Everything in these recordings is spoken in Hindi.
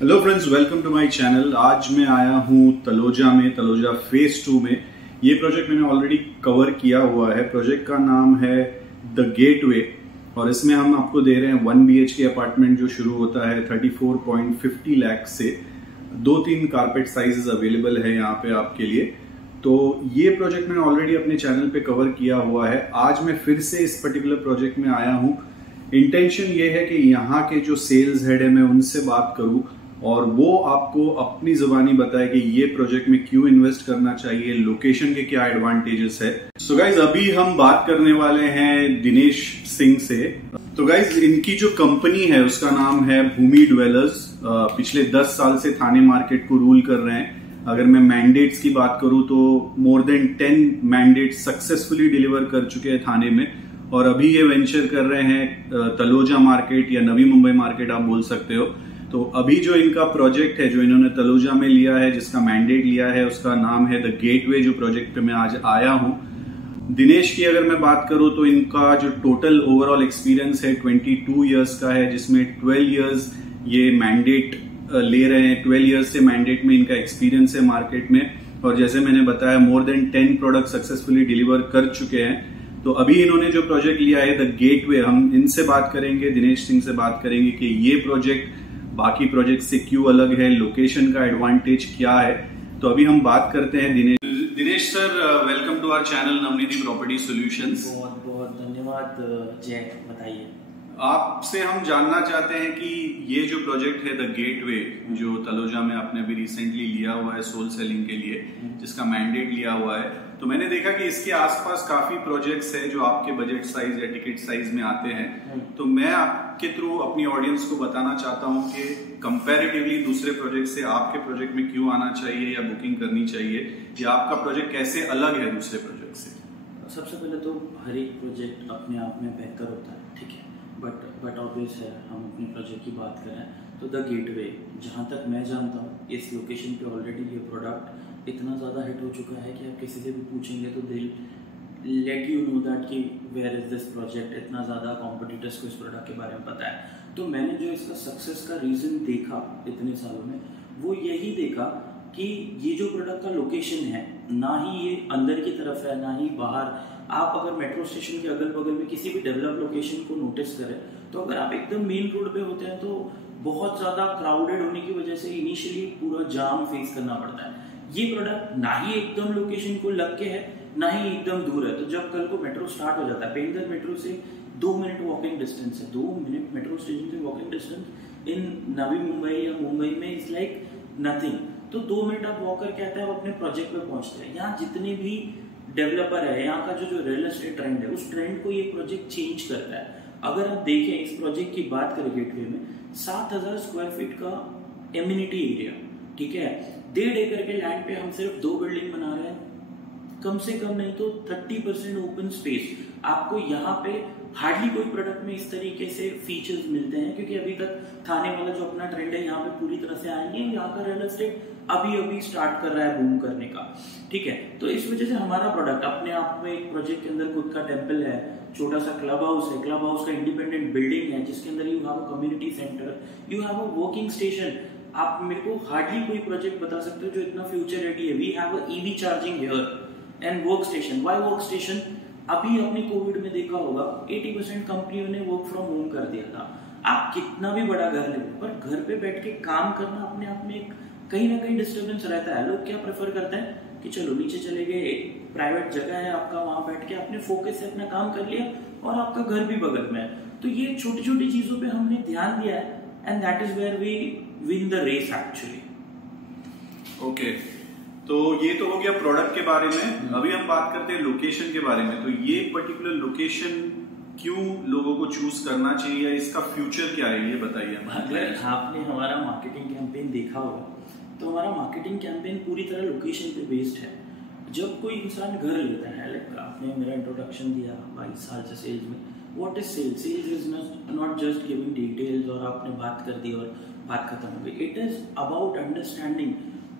Hello friends, welcome to my channel. आज मैं आया हूँ तलोजा फेज 2 में। ये प्रोजेक्ट मैंने ऑलरेडी कवर किया हुआ है। प्रोजेक्ट का नाम है द गेटवे और इसमें हम आपको दे रहे हैं 1 BHK अपार्टमेंट जो शुरू होता है 34.50 लाख से। 2-3 कारपेट साइजेस अवेलेबल है यहाँ पे आपके लिए। तो ये प्रोजेक्ट मैंने ऑलरेडी अपने चैनल पे कवर किया हुआ है। आज मैं फिर से इस पर्टिकुलर प्रोजेक्ट में आया हूँ। इंटेंशन ये है कि यहाँ के जो सेल्स हेड है मैं उनसे बात करूँ और वो आपको अपनी जुबानी बताए कि ये प्रोजेक्ट में क्यों इन्वेस्ट करना चाहिए, लोकेशन के क्या एडवांटेजेस है। सो गाइज, अभी हम बात करने वाले हैं दिनेश सिंह से। तो गाइज, इनकी जो कंपनी है उसका नाम है भूमि ड्वेलर्स। पिछले 10 साल से थाने मार्केट को रूल कर रहे हैं। अगर मैं मैंडेट्स की बात करूं तो more than 10 mandate successfully deliver कर चुके हैं थाने में और अभी ये वेंचर कर रहे हैं तलोजा मार्केट या नवी मुंबई मार्केट आप बोल सकते हो। तो अभी जो इनका प्रोजेक्ट है जो इन्होंने तलोजा में लिया है, जिसका मैंडेट लिया है, उसका नाम है द गेटवे। जो प्रोजेक्ट पे मैं आज आया हूं, दिनेश की अगर मैं बात करूं तो इनका जो टोटल ओवरऑल एक्सपीरियंस है 22 इयर्स का है, जिसमें 12 इयर्स ये मैंडेट ले रहे हैं। 12 इयर्स से मैंडेट में इनका एक्सपीरियंस है मार्केट में और जैसे मैंने बताया more than 10 product successfully deliver कर चुके हैं। तो अभी इन्होंने जो प्रोजेक्ट लिया है द गेटवे, हम इनसे बात करेंगे, दिनेश सिंह से बात करेंगे कि ये प्रोजेक्ट बाकी प्रोजेक्ट से क्यों अलग है, लोकेशन का एडवांटेज क्या है। तो अभी हम बात करते हैं Dinesh sir. Welcome to our channel Navniti property solutions. बहुत बहुत धन्यवाद जय। बताइए, आपसे हम जानना चाहते हैं कि ये जो प्रोजेक्ट है द गेटवे जो तलोजा में आपने अभी रिसेंटली लिया हुआ है सोल सेलिंग के लिए, जिसका मैंडेट लिया हुआ है, तो मैंने देखा कि इसके आसपास काफी प्रोजेक्ट्स हैं जो आपके बजट साइज या टिकट साइज में आते हैं। तो मैं आपके थ्रू अपनी ऑडियंस को बताना चाहता हूं कि कंपैरेटिवली दूसरे प्रोजेक्ट से आपके प्रोजेक्ट में क्यों आना चाहिए या बुकिंग करनी चाहिए, या आपका प्रोजेक्ट कैसे अलग है दूसरे प्रोजेक्ट से। सबसे पहले तो हर एक प्रोजेक्ट अपने आप में बेहतर होता है, ठीक है, बट ऑब्वियस है हम अपने प्रोजेक्ट की बात करें तो द गेटवे, जहाँ तक मैं जानता हूँ इस लोकेशन पे ऑलरेडी ये प्रोडक्ट इतना ज़्यादा हिट हो चुका है कि आप किसी से भी पूछेंगे तो दिल लेट यू नो दैट कि वेयर इज दिस प्रोजेक्ट। इतना ज़्यादा कॉम्पिटिटर्स को इस प्रोडक्ट के बारे में पता है। तो मैंने जो इसका सक्सेस का रीज़न देखा इतने सालों में, वो यही देखा कि ये जो प्रोडक्ट का लोकेशन है, ना ही ये अंदर की तरफ है ना ही बाहर। आप अगर मेट्रो स्टेशन के अगल बगल में किसी भी डेवलप लोकेशन को नोटिस करें तो अगर आप एकदम मेन रोड पे होते हैं तो बहुत ज़्यादा क्राउडेड होने की वजह से इनिशियली पूरा जाम फेस करना पड़ता है। ये प्रोडक्ट ना ही एकदम लोकेशन को लग के है ना ही एकदम दूर है। तो जब कल को मेट्रो स्टार्ट हो जाता है, पेंदर मेट्रो से 2 मिनट वॉकिंग डिस्टेंस है, 2 मिनट मेट्रो स्टेशन से walking distance in Navi Mumbai या मुंबई में इज लाइक नथिंग। तो 2 मिनट आप वॉक करके आते हैं, आप अपने प्रोजेक्ट पे पहुंचते हैं। यहाँ जितने भी डेवलपर है, यहाँ का जो रियल एस्टेट ट्रेंड है, उस ट्रेंड को ये प्रोजेक्ट चेंज करता है। अगर आप देखें इस प्रोजेक्ट की बात करें गेटवे में, 7000 स्क्वायर फीट का एम्यूनिटी एरिया, ठीक है, 1.5 एकड़ के लैंड पे हम सिर्फ 2 बिल्डिंग बना रहे हैं। कम से कम नहीं तो 30% ओपन स्पेस। आपको यहाँ पे हार्डली कोई प्रोडक्ट में इस तरीके से फीचर्स मिलते हैं, क्योंकि अभी तक थाने वाला जो अपना ट्रेंड है यहाँ पे पूरी तरह से आएंगे। यहाँ का रियल एस्टेट अभी अभी स्टार्ट कर रहा है बूम करने का, ठीक है। तो इस वजह से हमारा प्रोडक्ट अपने आप में एक प्रोजेक्ट के अंदर खुद का टेम्पल है, छोटा सा क्लब हाउस है, क्लब हाउस का इंडिपेंडेंट बिल्डिंग है जिसके अंदर you have a community centre, you have a working station. आप मेरे को हार्डली कोई प्रोजेक्ट बता सकते हो जो इतना फ्यूचर रेडी है। We have a EV charging here and work station. Why work station? अभी अपने कोविड में देखा होगा 80% कंपनियों ने वर्क फ्रॉम होम कर दिया था। आप कितना भी बड़ा घर ले, पर घर पे बैठ के काम करना अपने आप में एक कहीं ना कहीं डिस्टर्बेंस रहता है। लोग क्या प्रेफर करते हैं कि चलो नीचे चले गए, एक प्राइवेट जगह है आपका, वहां बैठ के आपने फोकस से अपना काम कर लिया और आपका घर भी बगल में है। तो ये छोटी छोटी चीजों पे हमने ध्यान दिया है and that is where we win the race actually. Okay, तो ये तो हो गया प्रोडक्ट के बारे में। अभी हम बात करते हैं लोकेशन के बारे में। तो ये पर्टिकुलर लोकेशन क्यों लोगों को चूज करना चाहिए, या इसका फ्यूचर क्या है, ये बताइए। अगर आपने हमारा मार्केटिंग कैंपेन देखा होगा तो हमारा मार्केटिंग कैंपेन पूरी तरह लोकेशन पे बेस्ड है। जब कोई इंसान घर लेता है, लाइक आपने मेरा इंट्रोडक्शन दिया 22 साल से सेल्स में। What is sales? Sales is not just giving details और आपने बात कर दी और बात खत्म हो गई। It is about understanding.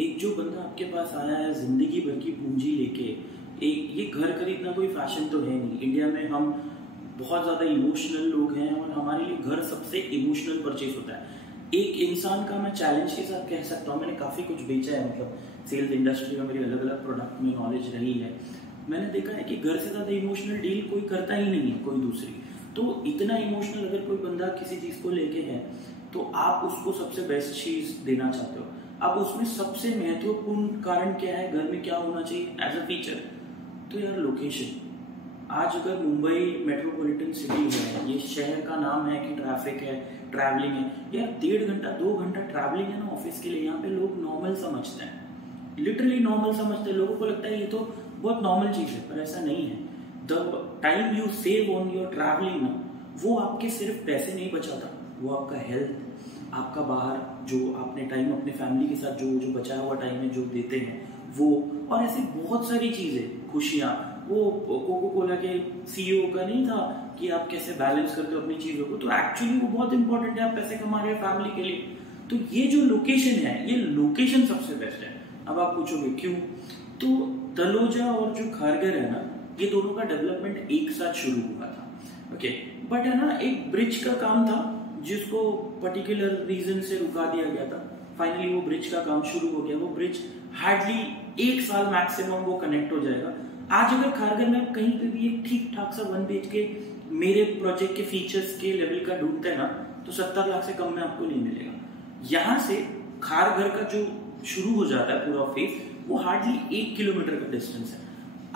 एक जो बंदा आपके पास आया है जिंदगी भर की पूंजी लेके, एक ये घर खरीदना कोई फैशन तो है नहीं। इंडिया में हम बहुत ज़्यादा इमोशनल लोग हैं और हमारे लिए घर सबसे इमोशनल परचेज होता है। एक इंसान का मैं चैलेंज के साथ कह सकता हूँ, मैंने काफ़ी कुछ बेचा है, मतलब सेल्स इंडस्ट्री में मेरी अलग अलग प्रोडक्ट में नॉलेज रही है। मैंने देखा है कि घर से ज़्यादा इमोशनल डील कोई करता ही नहीं है कोई दूसरी। तो इतना इमोशनल अगर कोई बंदा किसी चीज़ को लेके है तो आप उसको सबसे बेस्ट चीज़ देना चाहते हो। अब उसमें सबसे महत्वपूर्ण कारण क्या है, घर में क्या होना चाहिए एज अ फीचर, तो यार लोकेशन। आज अगर मुंबई मेट्रोपॉलिटन सिटी है, ये शहर का नाम है कि ट्रैफिक है, ट्रैवलिंग है, यार 1.5 घंटा 2 घंटा ट्रैवलिंग है ना ऑफिस के लिए, यहाँ पे लोग नॉर्मल समझते हैं, लिटरली नॉर्मल समझते हैं। लोगों को लगता है ये तो बहुत नॉर्मल चीज़ है, पर ऐसा नहीं है। The time you save on your travelling ना, वो आपके सिर्फ पैसे नहीं बचाता, वो आपका हेल्थ, आपका बाहर जो आपने टाइम अपने फैमिली के साथ जो बचाया हुआ टाइम है जो देते हैं वो, और ऐसी बहुत सारी चीज़ें, खुशियाँ। वो कोको कोला के CEO का नहीं था कि आप कैसे बैलेंस करते हो अपनी चीज़ों को, तो एक्चुअली वो बहुत इंपॉर्टेंट है, आप पैसे कमा रहे हो फैमिली के लिए। तो ये जो लोकेशन है, ये लोकेशन सबसे बेस्ट है। अब आप पूछोगे क्यों, तो तलोजा और जो खारघर है ना, ये दोनों का डेवलपमेंट एक साथ शुरू हुआ था, ओके। बट है ना, एक ब्रिज का काम था जिसको पर्टिकुलर रीजन से रुका दिया गया था। फाइनली वो ब्रिज का काम शुरू हो गया। वो ब्रिज हार्डली 1 साल मैक्सिमम वो कनेक्ट हो जाएगा। आज अगर खारघर में कहीं पे भी एक ठीक ठाक सा 1 BHK मेरे प्रोजेक्ट के फीचर्स के लेवल का ढूंढते हैं ना, तो 70 लाख से कम में आपको नहीं मिलेगा। यहाँ से खारघर का जो शुरू हो जाता है पूरा फेज, वो हार्डली 1 किलोमीटर का डिस्टेंस है।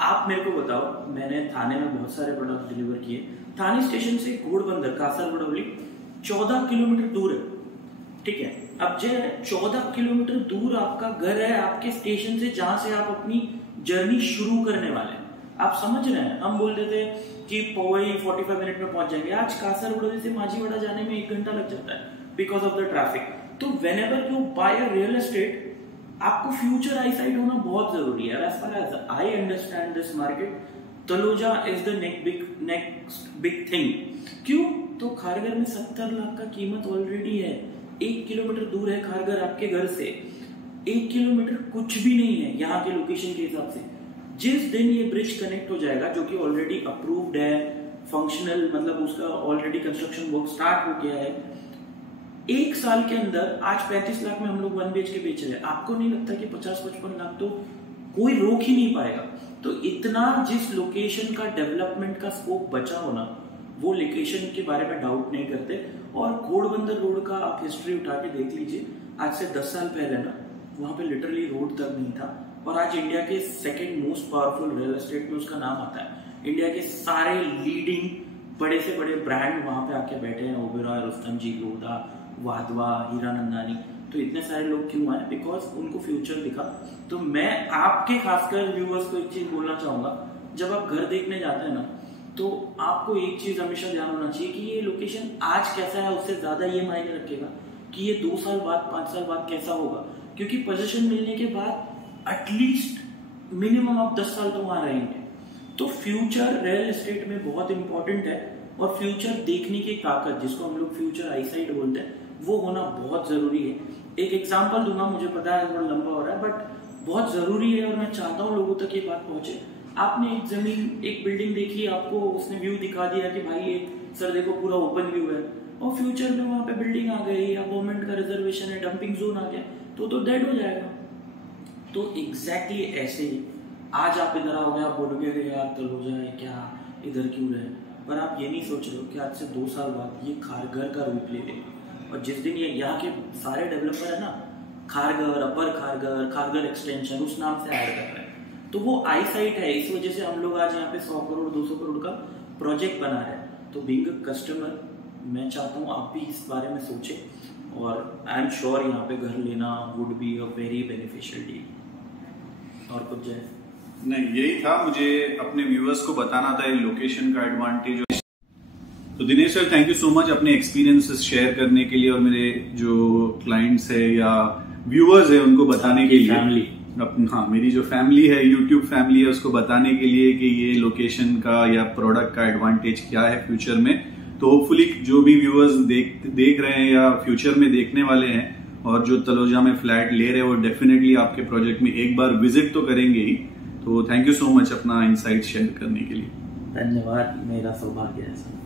आप मेरे को बताओ, मैंने थाने में बहुत सारे प्रोडक्ट डिलीवर किए, थाने स्टेशन से घोड़बंदर कासरगोडवली 14 किलोमीटर दूर है, ठीक है। अब जो 14 किलोमीटर दूर आपका घर है आपके स्टेशन से, जहां से आप अपनी जर्नी शुरू करने वाले हैं। आप समझ रहे हैं, हम बोलते थे कि पवई 45 मिनट में पहुंच जाएंगे, आज कासरगोडवली से माझीवाड़ा जाने में 1 घंटा लग जाता है बिकॉज ऑफ द ट्रैफिक। तो whenever you buy a real estate, आपको फ्यूचर आईसाइट होना बहुत जरूरी है। As far as I understand this market, Taloja is the next big thing. क्यों, तो खारघर में 70 लाख का कीमत ऑलरेडी है। 1 किलोमीटर दूर है खारघर आपके घर से, 1 किलोमीटर कुछ भी नहीं है यहाँ के लोकेशन के हिसाब से। जिस दिन ये ब्रिज कनेक्ट हो जाएगा, जो कि ऑलरेडी अप्रूव्ड है, फंक्शनल, मतलब उसका ऑलरेडी कंस्ट्रक्शन वर्क स्टार्ट हो गया है, 1 साल के अंदर, आज 35 लाख में हम लोग 1 BHK बेच रहे हैं, आपको नहीं लगता कि 50-55 लाख तो कोई रोक ही नहीं पाएगा। तो इतना जिस लोकेशन का डेवलपमेंट का स्कोप बचा होना, वो लोकेशन के बारे में डाउट नहीं करते। और घोड़बंदर रोड का आप हिस्ट्री उठा के देख लीजिए, आज से 10 साल पहले ना वहां पे लिटरली रोड तक नहीं था, और आज इंडिया के 2nd most powerful real estate में उसका नाम आता है। इंडिया के सारे लीडिंग बड़े से बड़े ब्रांड वहां पे आके बैठे हैं, ओबेरॉय, रुस्तम जी, लोधा, वाधवा, हीरानंदानी। तो इतने सारे लोग क्यों आए, बिकॉज उनको फ्यूचर दिखा। तो मैं आपके खासकर व्यूअर्स को एक चीज बोलना चाहूंगा, जब आप घर देखने जाते हैं ना, तो आपको एक चीज हमेशा ध्यान होना चाहिए कि ये लोकेशन आज कैसा है, उससे ज्यादा ये मायने रखेगा कि ये 2 साल बाद, 5 साल बाद कैसा होगा। क्योंकि पोजीशन मिलने के बाद एटलीस्ट मिनिमम आप 10 साल तो वहां रहेंगे। तो फ्यूचर रियल एस्टेट में बहुत इंपॉर्टेंट है, और फ्यूचर देखने की ताकत, जिसको हम लोग फ्यूचर आईसाइट बोलते हैं, वो होना बहुत जरूरी है। एक एग्जांपल दूंगा, मुझे पता है थोड़ा लंबा हो रहा है, बट बहुत जरूरी है और मैं चाहता हूँ लोगों तक ये बात पहुंचे। आपने एक जमीन, एक बिल्डिंग देखी, आपको उसने व्यू दिखा दिया कि भाई ये सर देखो पूरा ओपन व्यू है, और फ्यूचर में वहां पे बिल्डिंग आ गई या गवर्नमेंट का रिजर्वेशन है, डंपिंग जोन आ गया, तो डेड हो जाएगा। तो एग्जैक्टली ऐसे ही आज आप इधर आओगे, आप बोलोगे कि यार तलोजा है क्या, इधर क्यों रहे, पर आप ये नहीं सोच रहे हो कि आज से 2 साल बाद ये खारघर का रूप ले लेगा। और जिस दिन ये यहाँ के सारे डेवलपर है ना, खारघर, अपर खारघर, खारघर एक्सटेंशन, उस नाम से ऐड कर रहे हैं, तो वो आई साइट है। इस वजह से हम लोग आज यहाँ पे 100 करोड़ 200 करोड़ का प्रोजेक्ट बना रहे हैं। तो बीइंग अ कस्टमर, मैं चाहता हूँ आप भी इस बारे में सोचें, और आई एम श्योर यहाँ पे घर लेना would be a very beneficial deal. और कुछ जाए नहीं, यही था, मुझे अपने व्यूअर्स को बताना था ये लोकेशन का एडवांटेज। तो Dinesh sir, thank you so much अपने एक्सपीरियंसेस शेयर करने के लिए, और मेरे जो क्लाइंट्स है या व्यूअर्स है उनको बताने के लिए, हाँ, मेरी जो फैमिली है, यूट्यूब फैमिली है, उसको बताने के लिए कि ये लोकेशन का या प्रोडक्ट का एडवांटेज क्या है फ्यूचर में। तो होपफुली जो भी व्यूअर्स देख रहे हैं या फ्यूचर में देखने वाले हैं, और जो तलोजा में फ्लैट ले रहे हैं, वो डेफिनेटली आपके प्रोजेक्ट में एक बार विजिट तो करेंगे ही। तो थैंक यू सो मच अपना इनसाइट शेयर करने के लिए। धन्यवाद, मेरा सौभाग्य है सर।